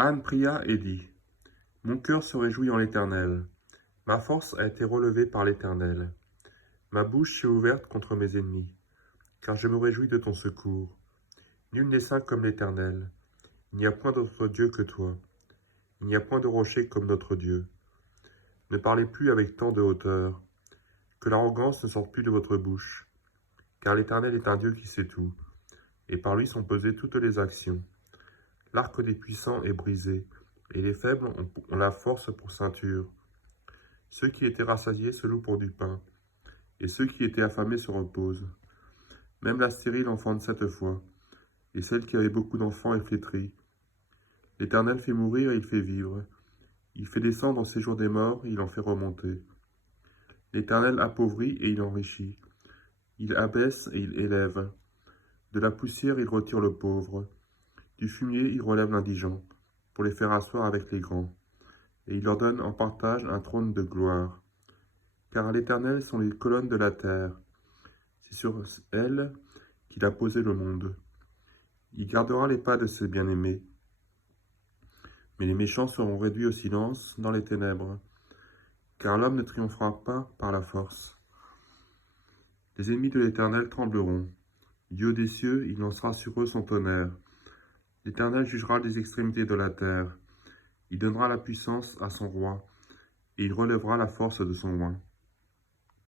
Anne pria et dit: Mon cœur se réjouit en l'Éternel. Ma force a été relevée par l'Éternel. Ma bouche s'est ouverte contre mes ennemis, car je me réjouis de ton secours. Nul n'est saint comme l'Éternel. Il n'y a point d'autre Dieu que toi. Il n'y a point de rocher comme notre Dieu. Ne parlez plus avec tant de hauteur. Que l'arrogance ne sorte plus de votre bouche. Car l'Éternel est un Dieu qui sait tout, et par lui sont pesées toutes les actions. L'arc des puissants est brisé, et les faibles ont la force pour ceinture. Ceux qui étaient rassasiés se louent pour du pain, et ceux qui étaient affamés se reposent. Même la stérile enfante 7 fois, et celle qui avait beaucoup d'enfants est flétrie. L'Éternel fait mourir et il fait vivre. Il fait descendre en séjour des morts et il en fait remonter. L'Éternel appauvrit et il enrichit. Il abaisse et il élève. De la poussière il retire le pauvre. Du fumier il relève l'indigent, pour les faire asseoir avec les grands. Et il leur donne en partage un trône de gloire. Car à l'Éternel sont les colonnes de la terre. C'est sur elles qu'il a posé le monde. Il gardera les pas de ses bien-aimés. Mais les méchants seront réduits au silence dans les ténèbres. Car l'homme ne triomphera pas par la force. Les ennemis de l'Éternel trembleront. Dieu des cieux, il lancera sur eux son tonnerre. L'Éternel jugera les extrémités de la terre. Il donnera la puissance à son roi, et il relèvera la force de son roi.